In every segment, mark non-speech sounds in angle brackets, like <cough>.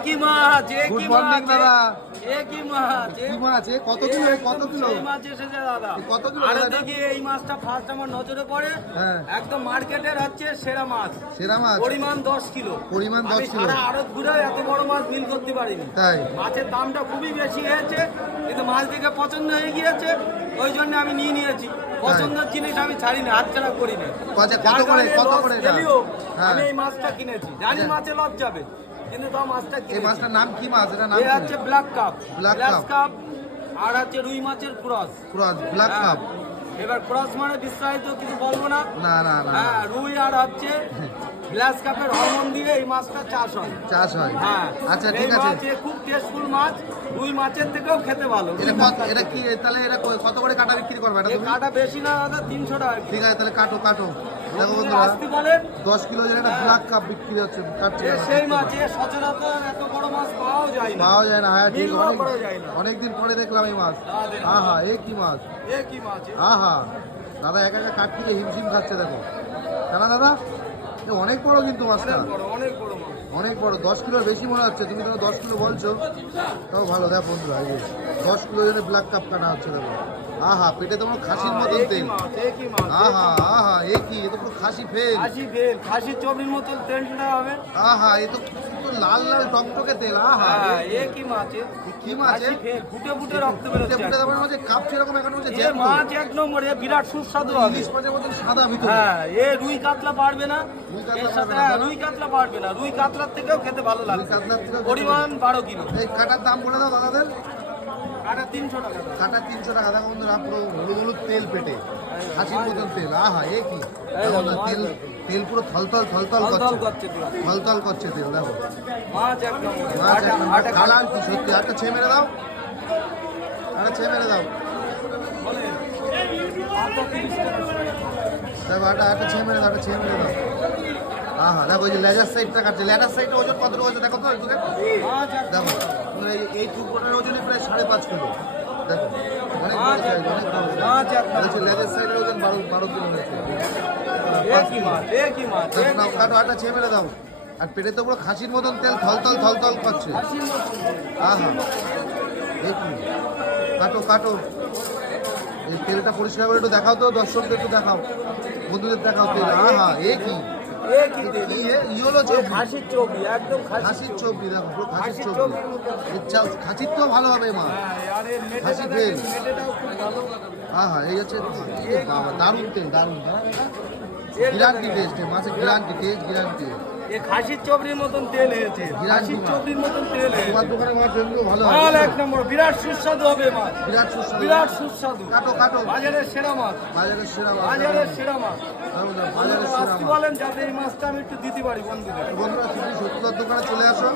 একই মাছ একই মাছ দাদা। একই মাছ মাছ কত কিলো কত কিলো? এই মাছ এসেছে দাদা। কত কিলো আরে দেখি এই মাছটা ফার্স্ট আমার নজরে পড়ে। হ্যাঁ। একদম মার্কেটের হচ্ছে সেরা মাছ। সেরা মাছ? পরিমাণ দশ কিলো। পরিমাণ 10 কিলো। আড়ত ঘুরে এত বড় মাছ বিল করতে পারিনি। তাই। মাছের দামটা খুবই বেশি হয়েছে কিন্তু মাছ দেখে পছন্দ হয়ে গিয়েছে ওই জন্য আমি নিয়ে নিয়েছি। পছন্দের জিনিস আমি ছাড়ি না হাতছাড়া করি না কত- করে- কত করে হ্যাঁ। আমি এই মাছটা কিনেছি। জানি আচ্ছা। মাছে লস যাবে। কিন্তু তাও মাছটা এই মাছটার নাম কি মাছ? এটা নাম এ হচ্ছে ব্ল্যাক কাপ। Black cup. আর হচ্ছে রুই মাছের ক্রস। Cross black cup. এবার ক্রস মানে বিস্তারিত কিছু বলব না না না না। হ্যাঁ রুই আর হচ্ছে <laughs> গ্লাস কাপের হরমোন দিয়ে এই মাছটা চাষ হয়। চাষ হয়। হ্যাঁ। আচ্ছা ঠিক আছে। মাছ খুব টেস্টফুল মাছ রুই মাছের থেকেও খেতে ভালো। এটা এটা কি তাহলে এটা কত করে কাটা বিক্রি করবে এটা কাটা বেশি না দাদা তিনশো টাকা ঠিক আছে তাহলে কাটো কাটো। দেখো বন্ধুরা দশ কিলো যেটা একটা ব্ল্যাক কাপ বিক্রি হচ্ছে কাটছে। সেই মাছ সচরাচর এত বড় মাছ পাওয়াও যায় না। পাওয়া যায় না হ্যাঁ ঠিক অনেকদিন পরে দেখলাম এই মাছ। হ্যাঁ। আহা এই কি মাছ? এ কি মাছ এ? আহা। দাদা একা একা কাট থেকে হিমশিম খাচ্ছে দেখো। কেন দাদা? এ অনেক বড় কিন্তু মাছটা। অনেক বড় অনেক বড় দশ কিলোর বেশি মনে হচ্ছে। তুমি তো দশ কিলো বলছো। তাও ভালো দেখ বন্ধুরা এই দশ কিলো জন্য ব্ল্যাক কাপ কাটা হচ্ছে দেখো। আহা পেটে তোমার খাসির মতন তেল। আহা আহা এ কি এ তো পুরো খাসি ফেল। খাসি মতো তেলটা হবে। আহা এ তো লাল লাল টকটকে তেল আহা। হ্যাঁ এ কি মাছ কি মাছ ফুটে ফুটে রক্ত ফুটে বেরোচ্ছে ফুটে তারপরে মাঝে কাঁপছে এরকম এখন হচ্ছে জ্যান্ত। মাছ এক নম্বর এ বিরাট সুস্বাদু হবে। ইলিশ মাছের মতন সাদা ভিতরে। হ্যাঁ এ রুই কাতলা পারবে না। রুই কাতলা পারবে না, হ্যাঁ, রুই কাতলা পারবে না রুই কাতলার থেকেও খেতে ভালো লাগবে কাতলার খেতে পরিমাণ বারো কিলো। এই কাটার দাম বলে দাও দাদাদের। আটা তিনশো টাকা। কাটা তিনশো টাকা দেখো বন্ধুরা পুরো হলুদ হলুদ তেল পেটে। খাসির মতন তেল। আহা এ কি? তেল তেল পুরো থলথল থলথল করছে। থলথল করছে তেল দেখো। মাছ কালার কি সত্যি একটা ছেয়ে মেরে দাও। একটা ছেয়ে মেরে দাও। দেখো একটা একটা ছেয়ে মেরে দাও একটা ছেয়ে মেরে দাও। আহা দেখো ওই যে লেজার সাইডটা কাটছে লেজার সাইডটা ওজন কত আছে দেখো তো একটু দেখো। মানে এই- এই টুকরোটার ওজনে প্রায় সাড়ে পাঁচ কিলো। দেখো অনেক বড় size, অনেক বড় size। মাছ আর সাইডের ওজন বারো বারো কিলো হয়েছে? কাটো আটা ছেয়ে মেরে দাও। আর পেটে তো পুরো খাসির মতন তেল থলথল করছে। খাসির মতো। আহা দেখুন কাটো কাটো। এই তেলটা পরিষ্কার করে একটু দেখাও তো দর্শকদের একটু দেখাও। বন্ধুদের দেখাও তেল। আহা এ কি? খাসির একদম খাসির দেখো পুরো খাসির খাসির তো ভালো হবে মা। হ্যাঁ, খাসি ভালো। আহা এই হচ্ছে দারুণ তেল দারুণ। গ্যারান্টি। টেস্ট মাছের গ্যারান্টি টেস্ট গ্যারান্টি খাসির চবড়ির মতন তেল হয়েছে খাসির মাছ। মতন তেল তোমার দোকানে মাছ এমনিও ভালো মাল এক নম্বর বিরাট সুস্বাদু হবে মাছ। বিরাট সুস্বাদু। বিরাট সুস্বাদু। কাটো কাটো। বাজারের সেরা মাছ। বাজারের সেরা মাছ। বাজারের সেরা মাছ। বাজারের সেরা মাছ। বলেন? যাতে এই মাছটা আমি একটু দিতে পারি বন্ধুদের। বন্ধুরা তুমি সত্যতার দোকানে চলে আসো।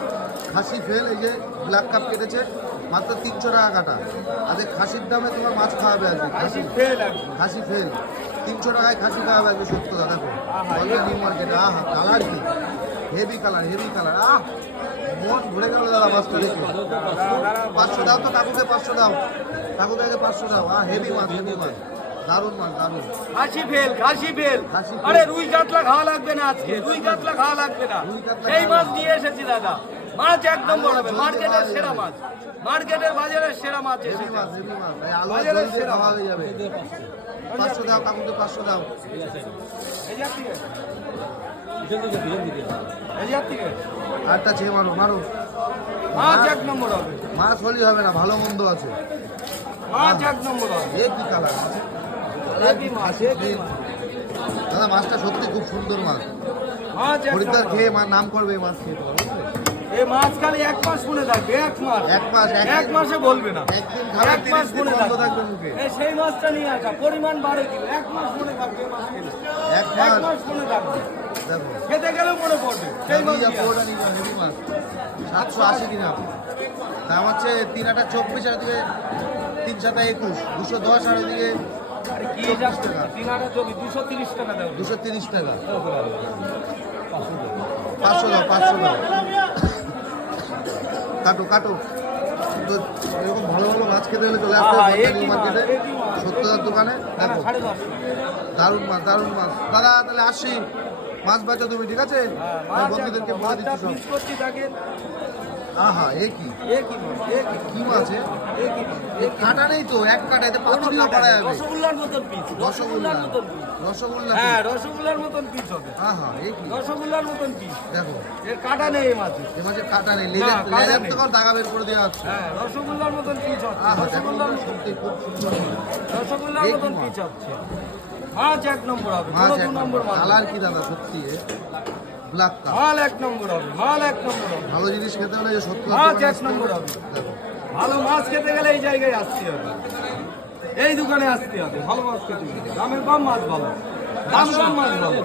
খাসি ফেল এই যে ব্ল্যাক কাপ কেটেছে মাত্র তিনশো টাকা কাটা। আজকে খাসির দামে তোমার মাছ খাওয়াবে আজকে। খাসি ফেল খাসি ফেল। তিনশো টাকায় খাসি আজকে সত্যতা দেখো আহা, বলবে নিউ মার্কেটে আহা কালার কি? হেভি কালার হেভি কালার আহ! মন ভরে গেল দাদা মাছটা দেখে। পাঁচশো দাও তো কাকুকে পাঁচশো দাও। কাকুকে পাঁচশো দাও। আহ হেভি মাছ হেভি মাছ। দারুণ মাছ দারুণ। খাসি ফেল খাসি ফেল। আরে রুই কাতলা খাওয়া লাগবে না আজকে রুই কাতলা খাওয়া লাগবে না। সেই মাছ নিয়ে এসেছি দাদা। মাছ একদম বড় হবে মার্কেটের সেরা মাছ। মার্কেটের বাজারের সেরা মাছ বাজারের সেরা মাছ। যাবে। পাঁচশো দাও কাকুকে পাঁচশো দাও। আটটা মারো মারো। মাছ এক নম্বর হবে। মাছ হলেই হবে না ভালো মন্দ আছে। মাছ এক নম্বর হবে। এ কি কালার? দাদা মাছটা সত্যি খুব সুন্দর মাছ। খরিদ্দার খেয়ে মা- নাম করবে মাছ খেয়ে? এই মাছ খালি এক মাস মনে থাকবে এক মাস। এক মাস এক মাসে বলবে না। একদিন খাবে এক মাস তিরিশ দিন বন্ধ থাকবে। থাকবে মুখে। এই সেই মাছটা নিয়ে আসা পরিমাণ বারো কিলো এক মাস থাকবে এই মাছ খেলে। এক এক মাস মাস থাকবে। খেতে গেলেও মনে পড়বে। সেই মাছ আসা। পুরোটা হেভি মাছ। সাতশো আশি গ্রাম। দাম হচ্ছে তিন আটা চব্বিশ আর দিকে তিন সাতা একুশ। দুশো দশ আর ওদিকে আরে কি চব্বিশ যাচ্ছে টাকা। তিন আটা চবি দুশো তিরিশ টাকা দুশো তিরিশ টাকা। পাঁচশো দাও পাঁচশো দাও। কাটো কাটো। তো এরকম ভালো ভালো মাছ খেতে গেলে চলে আসতে হবে মার্কেটে। সত্যদার দোকানে দেখো। দারুণ মাছ দারুণ মাছ। দাদা তাহলে আসি। মাছ বাঁচো তুমি ঠিক আছে? হ্যাঁ, আমি বন্ধুদেরকে। বলে দিচ্ছি সব। আহা এ কি? কি মাছ কাটা নেই তো এক কাটা এতে পাতুরিও কাটা যাবে রসগোল্লার মতন পিস রসগোল্লা রসগোল্লা হ্যাঁ রসগোল্লার মতন পিস হবে। আহা এ কি? রসগোল্লার মতন পিস দেখো। এর কাটা নেই এই মাছে কাটা লেজের লেজের দাগা বের করে দেওয়া হচ্ছে। হ্যাঁ রসগোল্লার মতন পিস হচ্ছে রসগোল্লার মতন খুব সুন্দর। রসগোল্লার কি মতন পিস হচ্ছে। মাছ এক নম্বর হবে মাছ এক দু নম্বর। কালার কি দাদা সত্যি ব্ল্যাক কালার এক নম্বর হবে ভালো এক নম্বর হবে। ভালো জিনিস খেতে হলে সত্যি মাছ এক নম্বর হবে। ভালো মাছ খেতে গেলে এই জায়গায় আসতে হবে। এই দোকানে আসতে হবে ভালো মাছ খেতে গেলে। দামের কম মাছ ভালো দাম কম মাছ ভালো